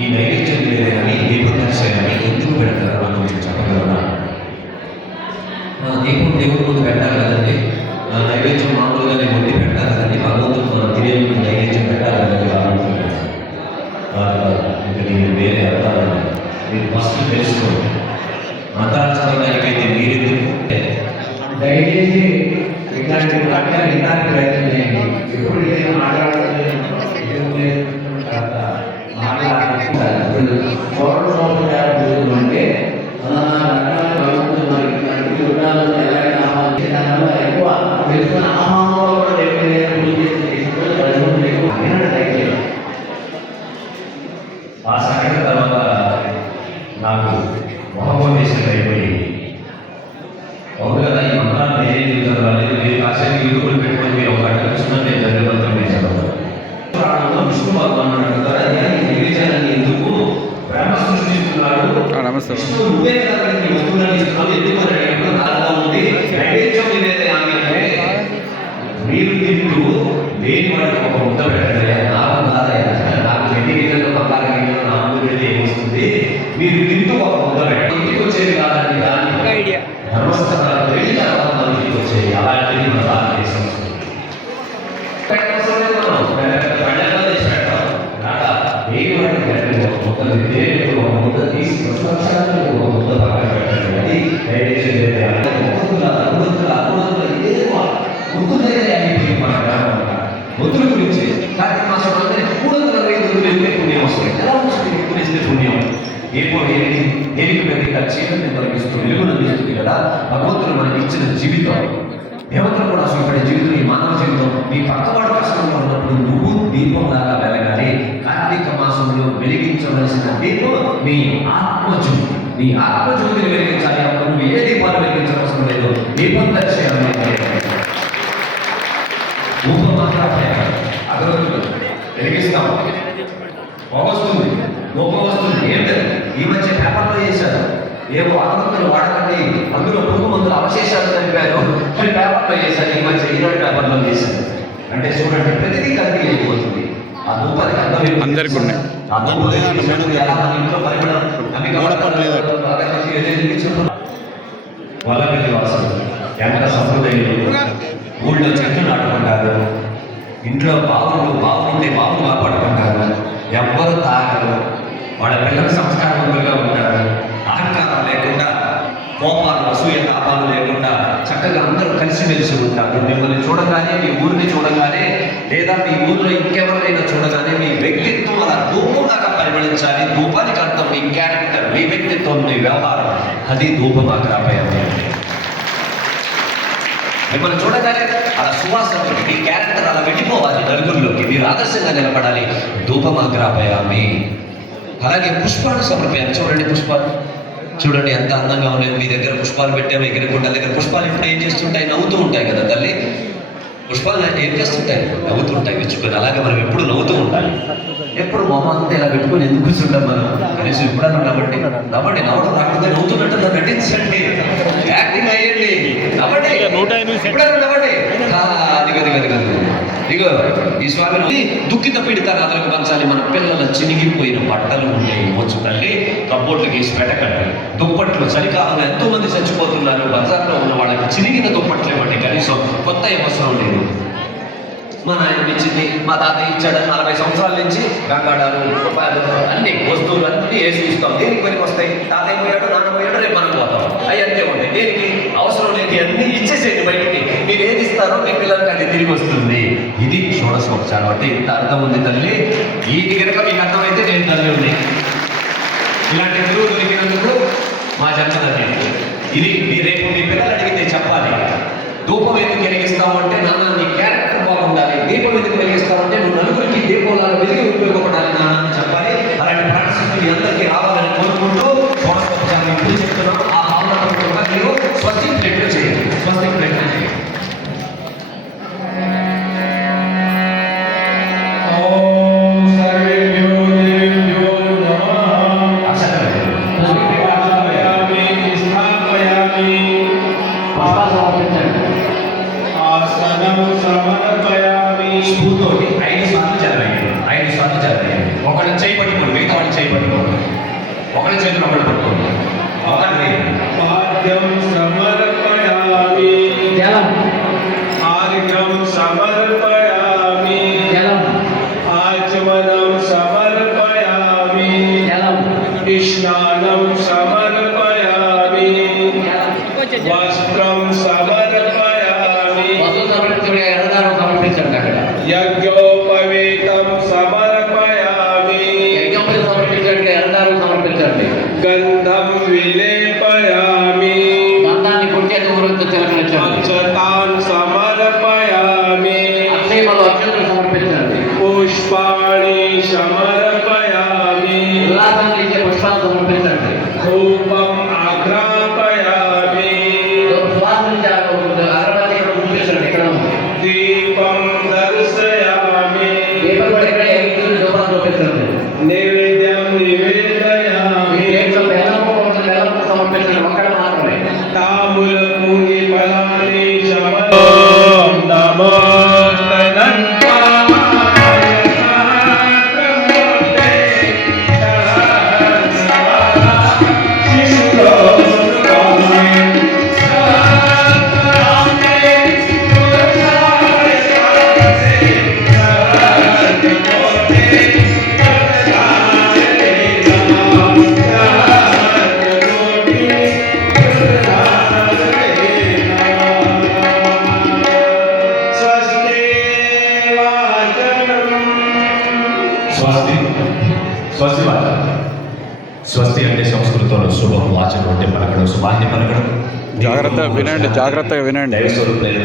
ఈ నైవేద్యం లేదని దీపం ఎందుకు పెడతారు అని మీరు చెప్పగలరా ముందు పెట్టాలి కదండి. నైవేద్యం మామూలుగానే ముందు పెట్టాలి కదండి. భగవంతుడు మొహమ్మదేశం అయిపోయింది అవును కదా ఈ మంత్రాలు నేనే ఎందుకు చదవాలి మీరు కాసేపు యూట్యూబ్లో పెట్టుకొని మీరు ఒక గంట కూర్చున్నా నేను దగ్గర మంత్రం చదవాలి పురాణంలో విష్ణు భగవాన్ అంటారు "అయ్యా, ఈ నివేదనని ఎందుకు బ్రహ్మ సృష్టిస్తున్నాడు. విష్ణువు నువ్వే కదా ఒక ఒక ముద్ద తీసి ఒక ముద్ద పక్కన పెట్టండి అది గ్రామం ముద్దుల గురించి కార్తీక మాసం అంటే మూడు వందల ఐదు పుణ్యం వస్తుంది ఎలా వస్తుంది ఎక్కువ పుణ్యం ఏమో ఏంటి దేనికి పెద్దగా చీకటిని తొలగిస్తూ వెలుగును అందిస్తుంది కదా భగవంతుడు మనకి ఇచ్చిన జీవితం దేవతలు కూడా అసలు జీవితం ఈ మానవ జీవితం నీ పక్కవాడు కష్టంలో ఉన్నప్పుడు నువ్వు దీపం లాగా వెలగాలి. వెలిగించవలసిన దీపం మీ ఆత్మజ్యోతి. నీ ఆత్మజ్యోతిని వెలిగించాలి. అప్పుడు నువ్వు ఏ దీపాలు వెలిగించవలసిన లేదు. దీపం దర్శనం ఊప వెలిగిస్తాం. పొగొస్తుంది గొప్ప వస్తుంది. ఏంటది ఈ మధ్య పేపర్లో చేశారు. ఏవో అగరత్తులు వాడకండి. అందులో పురుగు మందులు అవశేషాలు తెలిపారు పేపర్లో చేశారు. ఈ మధ్య ఈనాడు పేపర్లో చేశారు. అంటే చూడండి ప్రతిదీ కలిపి వెళ్ళిపోతుంది. ఆ దూపానికి అర్థం అందరికీ ఉన్నాయి. అగరత్తులు ఏదైతే వెలిగించినప్పుడు వల్లగడ్డి వాసులు ఎంత ఊళ్ళో చెట్లు నాటుకుంటారు ఇంట్లో బావులు బావులుంటే బావులు కాపాడుకుంటారు ఎవ్వరు తాగరు వాళ్ళ పిల్లలు సంస్కారవంతులుగా ఉంటారు అహంకారం లేకుండా కోపాలు అసూయ తాపాలు లేకుండా కలిసిమెలిసి ఉంటారు. మిమ్మల్ని చూడగానే మీ ఊరిని చూడగానే లేదా మీ ఊరిలో ఇంకెవరినైనా చూడగానే మీ వ్యక్తిత్వం అలా ధూపం దాకా పరిమళించాలి. ధూపానికి అర్థం మీ క్యారెక్టర్ మీ వ్యక్తిత్వం మీ వ్యవహారం. అది ధూపమాగ్రాపయం మిమ్మల్ని చూడగానే అలా సువాసన మీ క్యారెక్టర్ అలా వెళ్ళిపోవాలి నలుగురిలోకి. మీరు ఆదర్శంగా నిలబడాలి. ధూపమాగ్రాపయామి అలాగే పుష్పాలు సమర్పయాలి. చూడండి పుష్పాలు. చూడండి ఎంత అందంగా ఉన్నాయి మీ దగ్గర పుష్పాలు పెట్టాము ఎగిరికుండా. దగ్గర పుష్పాలు ఇప్పుడు ఏం చేస్తుంటాయి? నవ్వుతూ ఉంటాయి కదా తల్లి. పుష్పాలు ఏం చేస్తుంటాయి? నవ్వుతుంటాయి మెచ్చుకొని. అలాగే మనం ఎప్పుడు నవ్వుతూ ఉండాలి. ఎప్పుడు మొహం అంతా ఇలా పెట్టుకొని ఎందుకు కూర్చుంటాం మనం? కనీసం ఎప్పుడన్నా నవ్వండి. నవ్వండి నవ్వడం రాకపోతే నవ్వుతున్నట్టు నటించండి. యాక్టింగ్ అయ్యండి. నవ్వండి. ఎప్పుడన్నా నవ్వండి. అది అది అది ఇగో ఈ స్వామిని దుఃఖిత పీడిత రాతలకు పంచాలి. మన పిల్లల చినిగిపోయిన బట్టలు ఉండేవి వచ్చు తల్లి కబ్బోట్లు గీసి పెట్టకండి. దుప్పట్లు చలికాలంలో ఎంతో మంది చచ్చిపోతున్నారు. బజార్లో ఉన్న వాళ్ళకి చినిగిన దుప్పట్లు ఇవ్వండి. కనీసం కొత్త అవసరం లేదు. మా నాయన ఇచ్చింది మా తాతయ్య ఇచ్చాడు నలభై సంవత్సరాల నుంచి. గంగాడాలు రూపాయలు అన్ని వస్తువులు అన్ని వేసి ఇస్తాం. దేనికి పనికి వస్తాయి? తాతయ్య పోయాడు నాన్న పోయాడు రేపు మనం పోతాం. అవి అంతే ఉంటాయి. దేనికి? అవసరం లేదు. అన్ని ఇచ్చేసేయండి బయటికి. మీరు ఏది ఇస్తారో మీ పిల్లలకి అది తిరిగి వస్తుంది. ఇది షోడశోపచారం అంటే ఇంత అర్థం ఉంది తల్లి. వీటి కనుక మీకు అర్థమైతే నేను తల్లి ఉంది ఇలాంటి గురువు దొరికినందుకు మా జన్మదని ఇది మీ రేపు మీ పిల్లలు అడిగితే చెప్పాలి. ధూపం ఎందుకు వెలిగిస్తావు అంటే నాన్న నీ క్యారెక్టర్ బాగుండాలి. దీపం ఎందుకు వెలిగిస్తావు అంటే నువ్వు నలుగురికి దీపంలాగా వెలిగి ఉపయోగపడాలి నాన్న అని చెప్పాలి. అలాంటి ప్రాణశక్తి మీ అందరికీ రావాలని కోరుకుంటూ షోడశోపచారం ఇప్పుడు చెప్తున్నాం. ఆ భావన మీరు స్వస్తి ప్లేట్లు చేయండి. స్వస్తి ప్లేట్ ఐదు సార్లు చదివాయి. ఐదు సార్లు చదివాయి. ఒకళ్ళు చేయి పట్టుకోండి మిగతా వాళ్ళు చేయి పట్టుకోండి. ఒకటి చేతులు ఒకళ్ళు పట్టుకోండి. ఒకటి శ్రమ ഗന്ധം വിലേ స్వస్తి. స్వస్తి స్వస్తి అంటే సంస్కృతంలో శుభం వాచనం అంటే పలకడం శుభాన్ని పలకడం. జాగ్రత్తగా వినండి జాగ్రత్తగా వినండి.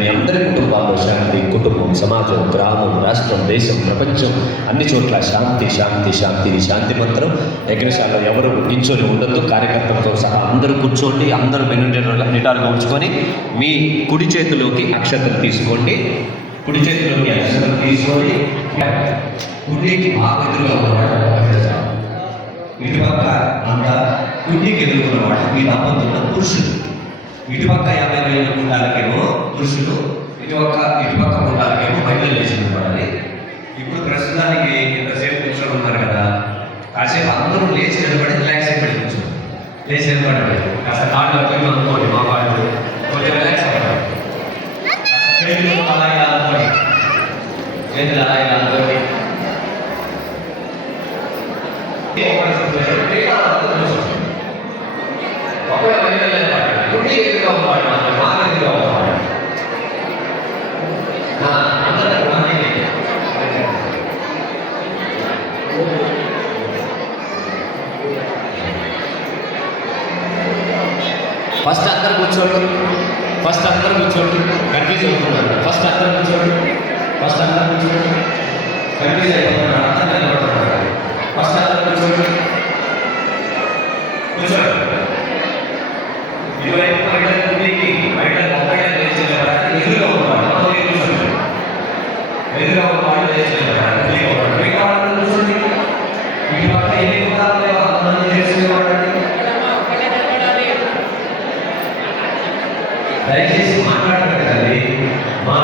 మీ అందరి కుటుంబాల్లో శాంతి కుటుంబం సమాజం గ్రామం రాష్ట్రం దేశం ప్రపంచం అన్ని చోట్ల శాంతి శాంతి శాంతి శాంతి మంత్రం. యజ్ఞశాలలో ఎవరు నించొని ఉండొద్దు కార్యకర్తలతో సహా అందరూ కూర్చోండి అందరూ వెనుండి నిటారుగా ఉంచుకొని మీ కుడి చేతిలోకి అక్షతలు తీసుకోండి. కుడి చేతిలోకి అక్షతలు తీసుకొని కుండీకి బాగా ఎదురుగా ఉన్నవాడు ఇటుపక్క అంతా కుండీకి ఎదుర్కొన్నవాడు మీ దంపతున్న పురుషుడు ఇటుపక్క యాభై వేల కుండాలకేమో పురుషులు ఇటుపక్క ఇటుపక్క కుండాలకేమో మహిళలు లేచి ఇప్పుడు ప్రస్తుతానికి ఇంతసేపు కూర్చొని ఉన్నారు కదా కాసేపు అందరూ లేచి నిలబడి రిలాక్స్ అయిపోయి కూర్చోండి లేచి నిలబడి కాస్త కాళ్ళు అనుకోండి మా కాళ్ళు కొంచెం రిలాక్స్ అవ్వండి కాస్త చేతులు అలా ఇలా అనుకోండి చేతులు అలా ఇలా అనుకోండి ఒకవేళ మహిళలు నిలబడండి. కుడి ఎదురుగా ఉన్నవాడు మాత్రం మా ఎదురుగా ఉన్నవాడు. ఆ, అందరూ రానివ్వండి. ఫస్ట్ అందరు కూర్చోండి. ఫస్ట్ అందరు కూర్చోండి. కన్ఫ్యూజ్ అవుతున్నారు. ఫస్ట్ అందరు కూర్చోండి. ఫస్ట్ అందరు కూర్చోండి. కన్ఫ్యూజ్ అయిపోతున్నారు అందరు నిలబడుతున్నారు ఫస్ట్ అందరు కూర్చోండి కూర్చోండి ఇటువైపు మహిళల కుండీకి మహిళలు ఒక్కడే లేచి నిలబడాలి ఎదురుగా ఉన్నవాడు అందరూ కూర్చోండి ఎదురుగా ఉన్నవాడు లేచి నిలబడాలి ఎదురుగా ఉన్నవాడు మిగతా వాళ్ళు కూర్చోండి ఇటు పక్క ఎన్ని కుటుంబాలు లేవో అంతమంది లేచి నిలబడండి దయచేసి మాట్లాడకండి మా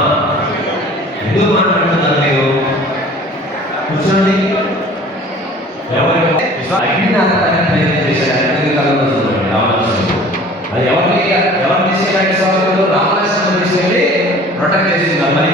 ఎందుకు మాట్లాడుతున్నారు మీరు కూర్చోండి ఎవరు అజ్ఞాత ప్రయత్నం చేశారు ఎందుకు కలగలుగుతుంది రామలక్ష్మణుడు అది ఎవరిని ఎవరిని తీసుకెళ్ళండి